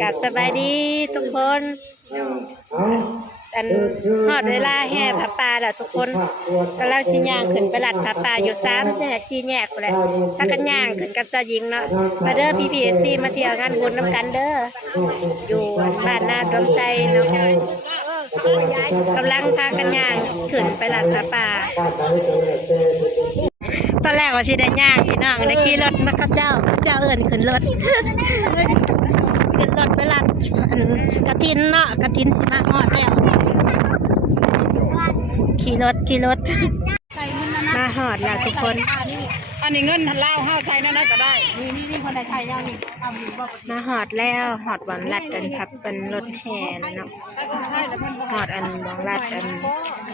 กับสบายดีทุกคนอันฮอดเวลาแห่ผาป่าแล้วทุกคนก็เล่าชิ้นย่างขึ้นไปลัดผาป่าอยู่3 แยก 4 แยกแหละถ้ากันย่างขึ้นกับเจ้าหญิงเนาะมาเด้อPPFCมาเที่ยวงานบุญน้ำกันเด้ออยู่บ้านนาดวงใจเนาะกำลังพากันย่างขึ้นไปลัดผาป่าตอนแรกว่าสิได้ย่างพี่น้องได้ขี่รถนะครับเจ้าเอิ้นขึ้นรถขึ้นรถไปลัดกระถินเนาะกระถินสิมาฮอดแล้วขี่รถมาฮอดแล้วทุกคนอันนี้เงินเล่าห้าใช้นั่นก็ได้นี่คนไทยยังนี่มาฮอดแล้วฮอดวันลัดกันครับเป็นรถแห่เนาะฮอดอันบองลัดอัน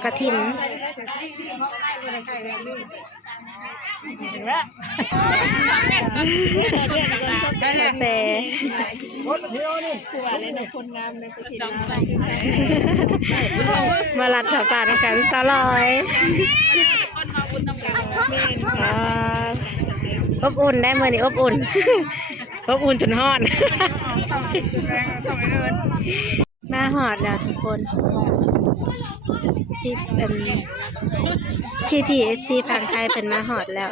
กระถินกาแฟมาลัดผาป่าน้ำกันซะลอยอบอุ่นได้เมื่อนี้อบอุ่นอบอุ่นจนฮ้อนมาหอดแล้วทุกคนที่เป็นPPFCฝั่งไทยเป็นมาหอดแล้ว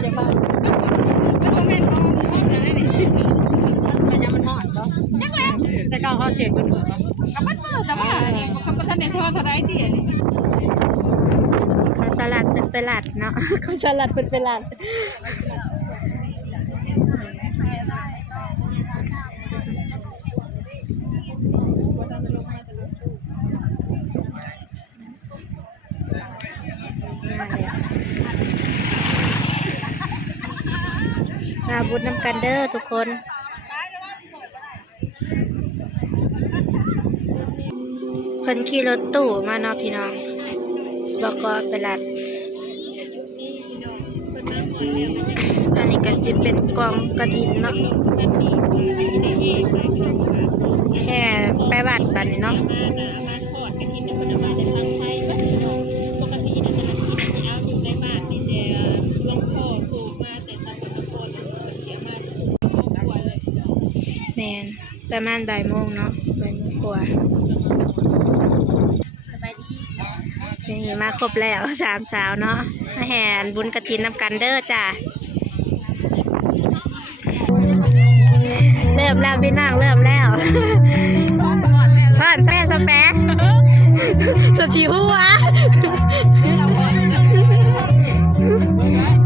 แต่ก่อนเขาเช็คเป็นมือป่ะกับมันมือแต่ว่าเนี่ยเขาก็ท่านในท่อท่าไรที่เขาสลัดเป็นไปลัดเนาะเขาสลัดเป็นไปลัดมาบุญน้ำกันเด้อทุกคนเพิ่นขี่รถตู้มาเนาะพี่น้องบอกก็ไปลัดอันนี้ก็สิเป็นกองกระถินเนาะแค่ไปวัดบัดนี้เนาะแมนประมาณบ่ายโมงเนาะบ่ายโมงกว่าสบายดีนี่มาครบแล้ว3 สาวเนาะมาแห่บุญกฐินนำกันเด้อจ้าเริ่มแล้วพี่นางเริ่มแล้วพอดแม่สแปะสจิหัว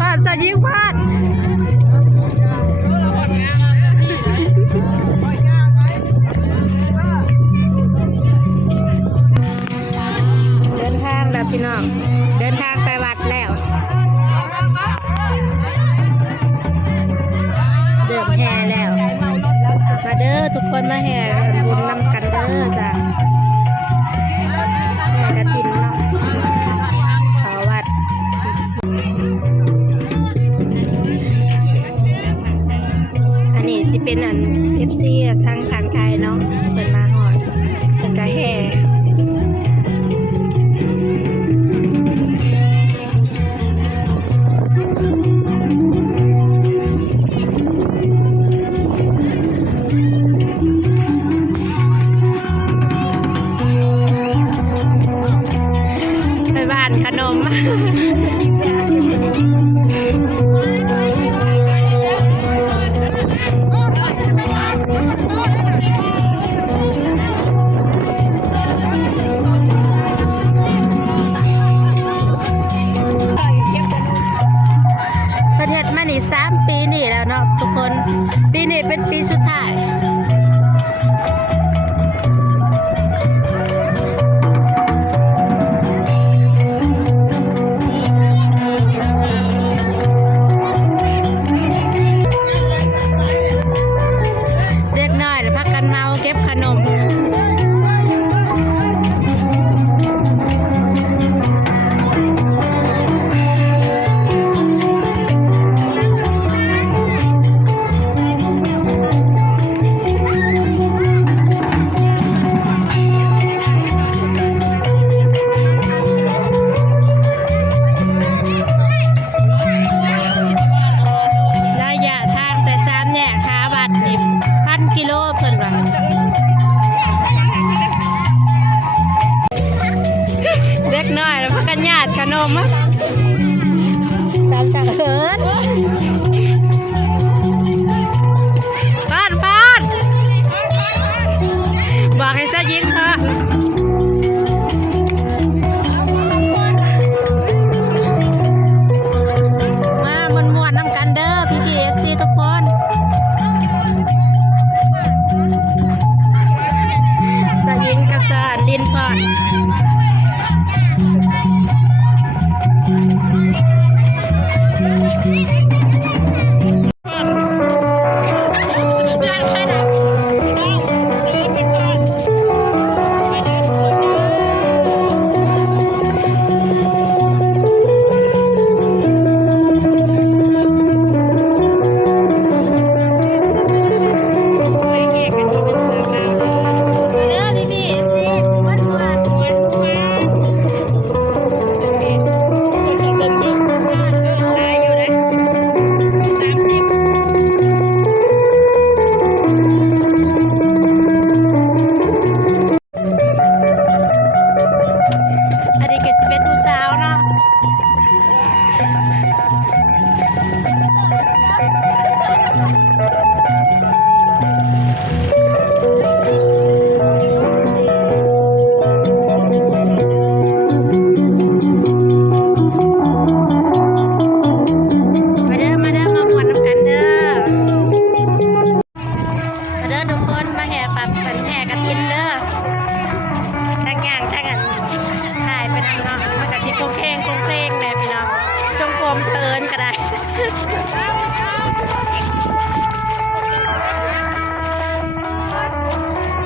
พอดสจิพอดพี่น้องเดินทางไปวัดแล้วเดิมแห่แล้วมาเด้อทุกคนมาแห่บุญนำกันเด้อจ้ะแห่กฐินเนาะขอวัดอันนี้สิเป็นอันFCทางฝั่งไทยเนาะเปิดมาหอดเป็นกระแห่ขนมประเทศมานี่3 ปีนี่แล้วเนาะทุกคนปีนี้เป็นปีสุดท้ายเก็บขนมระยะทางแต่3 แยกหาบัตร1,000 กิโล มอ่ะตามจากเหินฟาดบอกให้ซะยิงค่ะมามวนๆน้ำกันเด้อพี่ๆ FC ทุกคนซะยิงกับซะลินพอด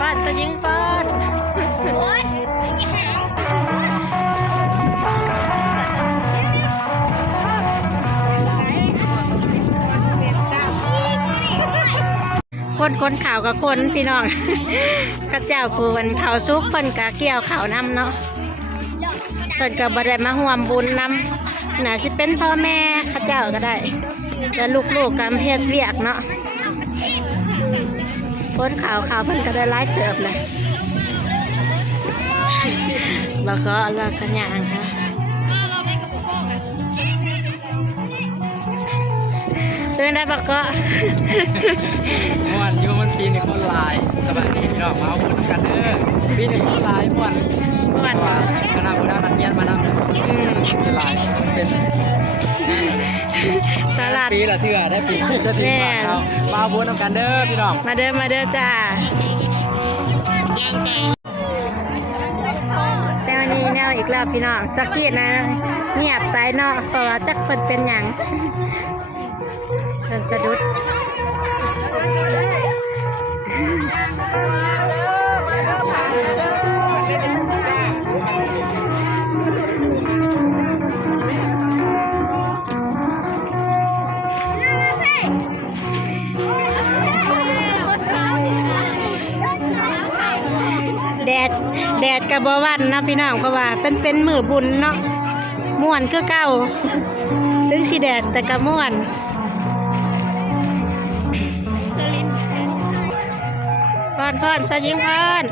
ป้อนจะยิงป้อนคนข่าวกับคนพี่น้องข้าเจ้าผู้วันข่าวซุกคนกะเกี่ยวข่าวนำเนาะเพิ่นก็บ่ได้มาห่วมบุญนำน่าสิเป็นพ่อแม่ข้าเจ้าก็ได้แต่ลูกๆกำเฮ็ดเวียกเนาะคนข่าวเพิ่นก็ได้หลายเติบเลยบ่ขอละขะย่างค่ะเดินได้บ่ก็ม่วนอยู่มันปีนี้คนหลายสบายดีพี่น้องมาเอาบุญกันเด้อปีนี้คนหลายม่วนคณะผู้นักเรียนมานำสิหลายเป็นสลัดปีละเทื่อได้ปีจะถึงบ้านเขามาเอาบุญกันเด้อพี่น้องมาเด้อจ้าแต่วันนี้แนวอีกแล้วพี่น้องตะกี้นะเงียบไปเนาะเพราะว่าจักเพิ่นเป็นหยังเพิ่นสะดุดแดดกับบ่วันนะพี่น้องเพราะว่าเป็นมือบุญเนาะม่วนคือเก่าถึงสิแดดแต่ก็ม่วนพอนสยิงพอน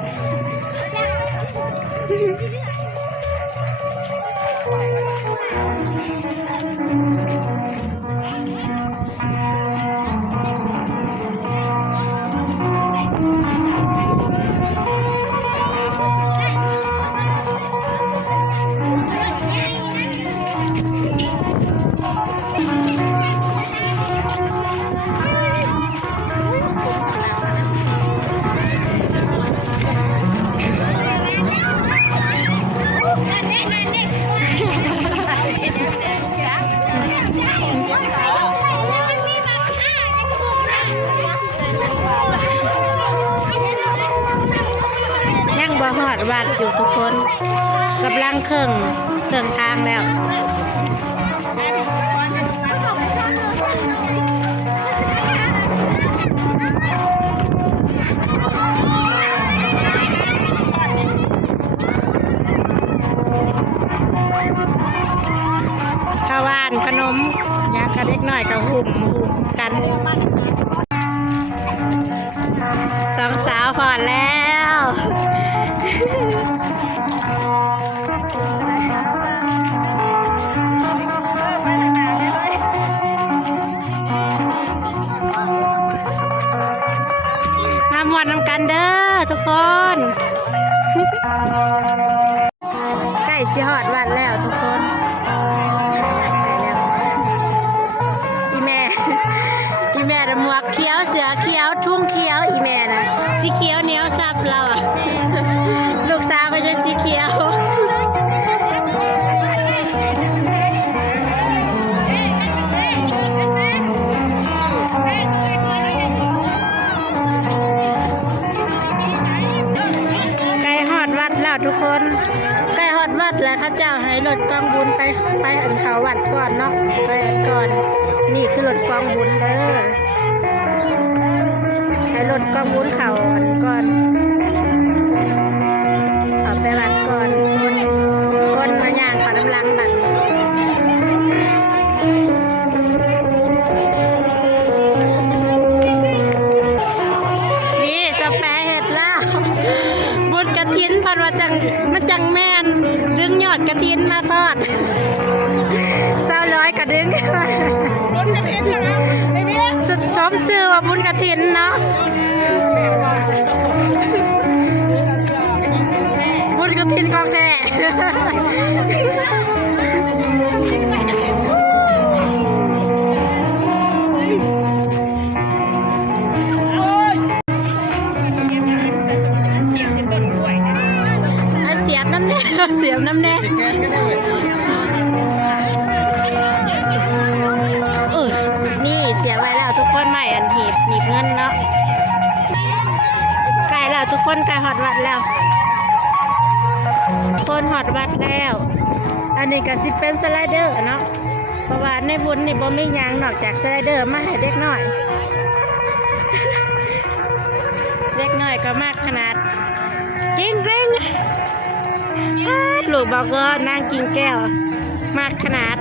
บ่ฮอดวัดอยู่ทุกคนกำลังเครื่องทางแล้วข้าวหวานขนมยากระเด็กหน่อยกับหุ่มกันสองสาวพอดแล้ว มวนนำกันเด้อทุกคน ใกล้สิฮอดวัดแล้วทุกคนใกล้แล้วอีแม่น่ะหมวกเขียวเสือเขียวทุ่งเขียวอีแม่น่ะสีเขียวเหนียวซับเราอ่ะลูกสาวก็ยังสีเขียวทุกคนใกล้ฮอดวัดแล้วข้าเจ้าให้รถกองบุญไปอันเขาวัดก่อนเนาะไปอันก่อนนี่คือรถกองบุญเด้อให้รถกองบุญเขาอันก่อนเขาไปวัดก่อนคนมาย่างเขาน้ำลังแบบนี้นี่สแปะเห็ดแล้วกระถินพันว่ามันจังแม่นดึงยอดกระถินมาพอด200กระดึงบุญกระถินนะสุดชมซื่อว่าบุญกระถินเนาะบุญกระถินของแท้เสียบน้ำแน่นี่เสียบไว้แล้วทุกคนใหม่อันหีบเงินเนาะใกล้แล้วทุกคนใกล้หอดวัดแล้วคนหอดวัดแล้วอันนี้ก็สิเป็นสไลเดอร์เนาะเพราะว่าในบุญนี่บ่มีหยังนอกจากสไลเดอร์มาให้เด็กน้อยเด็กน้อยก็มากขนาดกิ้งเร่งลูกบอกก็นั่งกินแก้วมากขนาด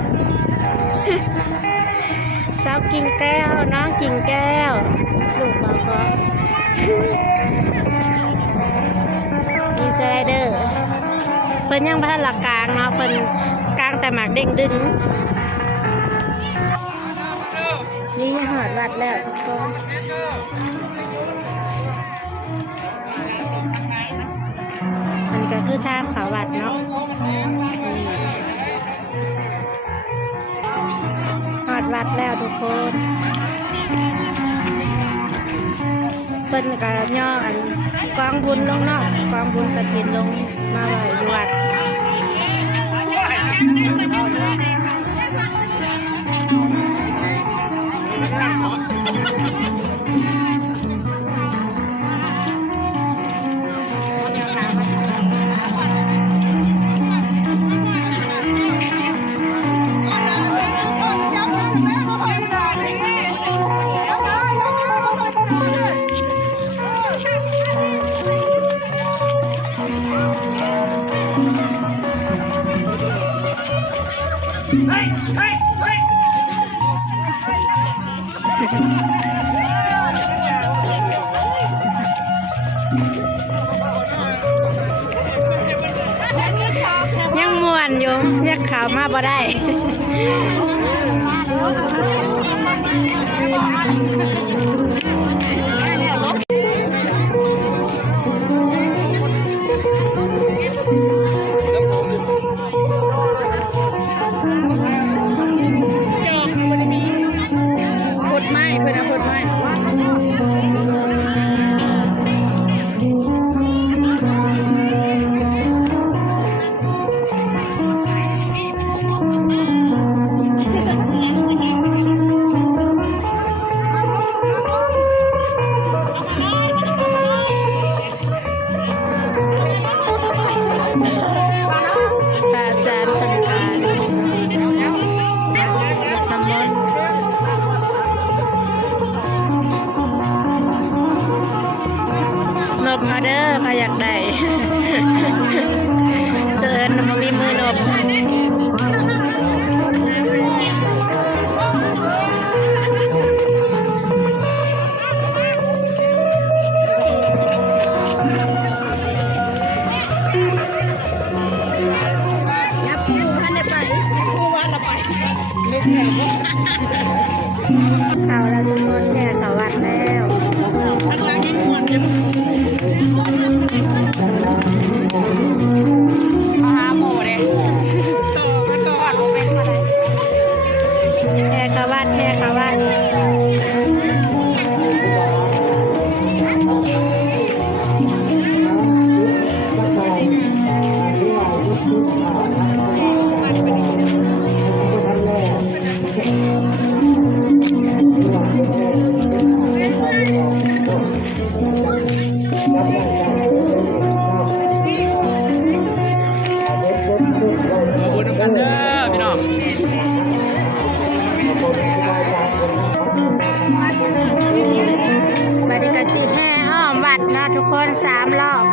สาวกินแก้วน้องกินแก้วลูกบอกก็มีสไลเดอร์เพิ่นยังพัฒนากลางเนาะเพิ่นกลางแต่หมากเด้งดึงนี่หอดวัดแล้วทุกคนมันก็คือทางเขาวัดเนาะหอดวัดแล้วทุกคนเป็นกระย่ออันกองบุญลงเนาะกองบุญกระถินลงมาไว้อยู่วัดยังม่วนอยู่เรียกข่าวมาบ่ได้มาเด้อพาอยากได้เชิญมามีมือนบยับปูท่านได้ไปปูวัดละไปไม่เหนื่อยข่าวแล้วทุกคนเนี่ยข่าววัดแล้ว หาหมูเลยตัววัดเป็นอะไร แห่ขาวัดแห่ขาวัดมาบุญกันเด้อพี่น้อง บัดนี้ก็สิแห่อ้อมวัดเนาะทุกคน3 รอบ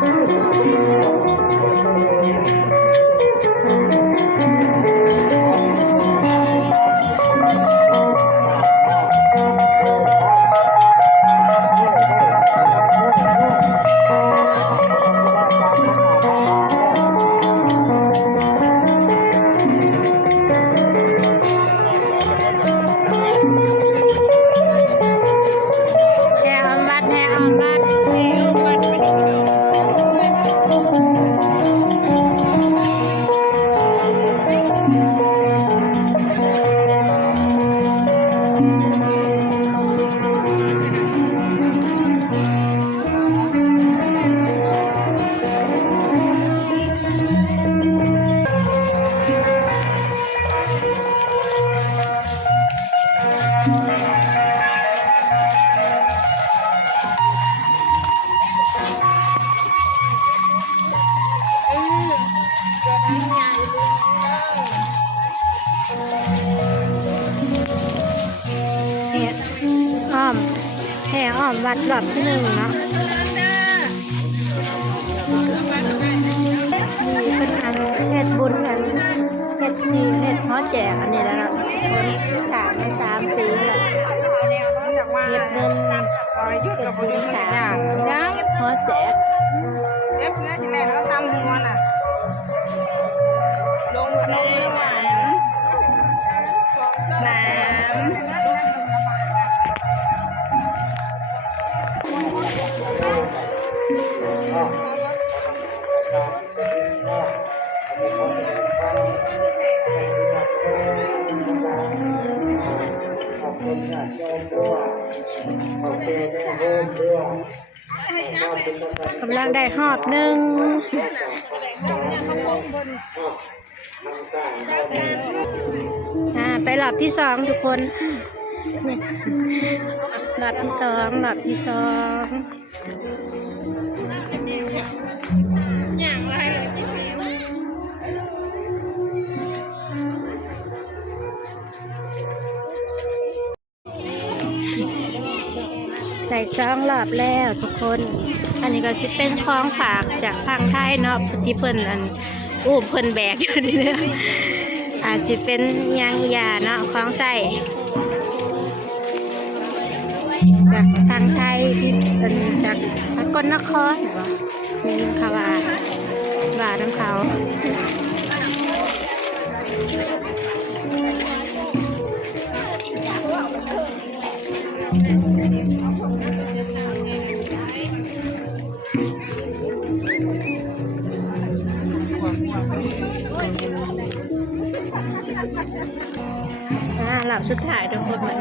แห่อ้อมวัดแห่อ้อมวัดแห่อ้อมแห่อ้อมวัดรอบที่1เนาะมีเป็นทางเฮ็ดบุญกันเฮ็ดซีเฮ็ดฮอแจกอันนี้แล้วเนาะสร้างมา3 ปีแล้วเก็บเงิน ยุดกับบุญสาอย่างยัง ฮอแจก เล็บเนื้อจะแม่เขาตำหัวน่ะลงในน้กำลังได้หอบหนึ่งไปรอบที่2ทุกคนรอบที่2รอบที่2อย่างไรเลย ได้2 รอบแล้วทุกคน อันนี้ก็สิเป็นของฝากจากทางไทยเนาะที่เพิ่นอันเพิ่นแบกอยู่นี่เด้ออาจสิเป็นยางยาเนาะของใส่จากทางไทยที่เป็นจากสกลนครเหรอมีคำว่าน้ำเขาหลับสุดท้ายทุกคนเหมือน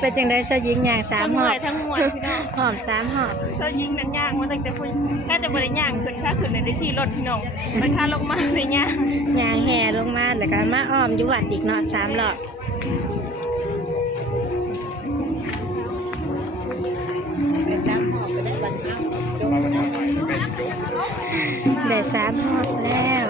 เป็นจังได้เสื้อยิงอย่าง3 หอบ ทั้งหมดพี่น้อง หอม3 หอบ เจ้ายิงนั้นย่างมาตั้งแต่พุ่งน่าจะบริย่างขึ้นค่าขึ้นในที่รถพี่น้องไปค่าลงมาเลยย่าง ยางแห่ลงมาแล้วก็มาอ้อมอยู่วัดอีกเนาะ3 รอบได้3 หอบแล้ว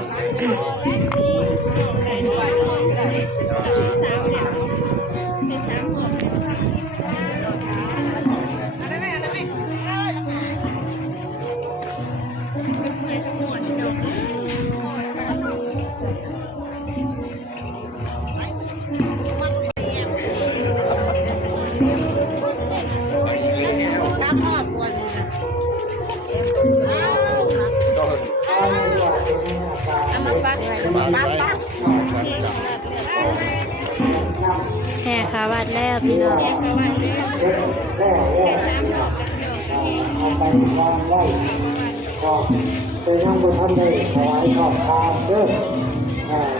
พี่น้อง เอาไปวางไว้ก็เคยนั่งบนท่านได้ถวายขอบทานเด้อ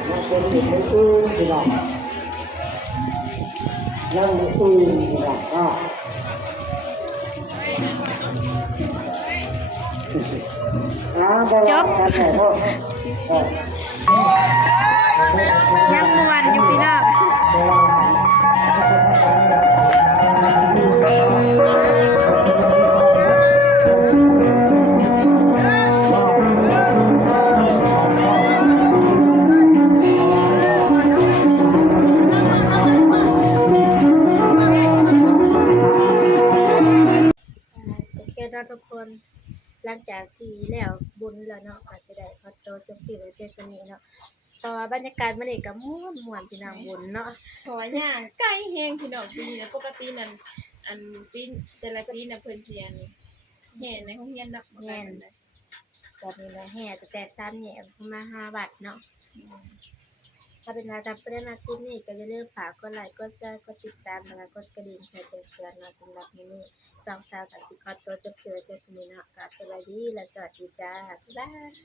นั่งเป็นอยู่ในตู้พี่น้องนั่งในตู้พี่น้องจบยังม่วนอยู่พี่น้องโอเคเนาะทุกคนหลังจากที่แล้วบุญแล้วเนาะก็สิได้ขอตัวจบคลิปไว้เพียงเท่านี้เนาะเพราะว่าบรรยากาศมื้อนี้ก็ม่วนๆพี่น้องบุญเนาะ ขอย่างใกล้แฮงพี่น้องปีนี้นะปกตินั่นอันปีแต่ละปีน่ะเพิ่นสิอันแห่ในห้องเรียนนักบ่ได้ปานใด แบบนี้เลยแห่แต่ซ้ำเนี่ยมา5 วัดเนาะถ้าเป็นการทำประเด็นอาทิตย์นี้ก็อย่าลืมฝากกดไลค์กดแชร์กดติดตามแล้วก็กดกระดิ่งเพื่อแจ้งเตือนเนาะสำหรับมื้อนี้2 สาวกับสิขอตัวจบคลิปไว้เพียงเท่านี้เนาะกราบสวัสดีและสวัสดีจ้าบ๊ายบาย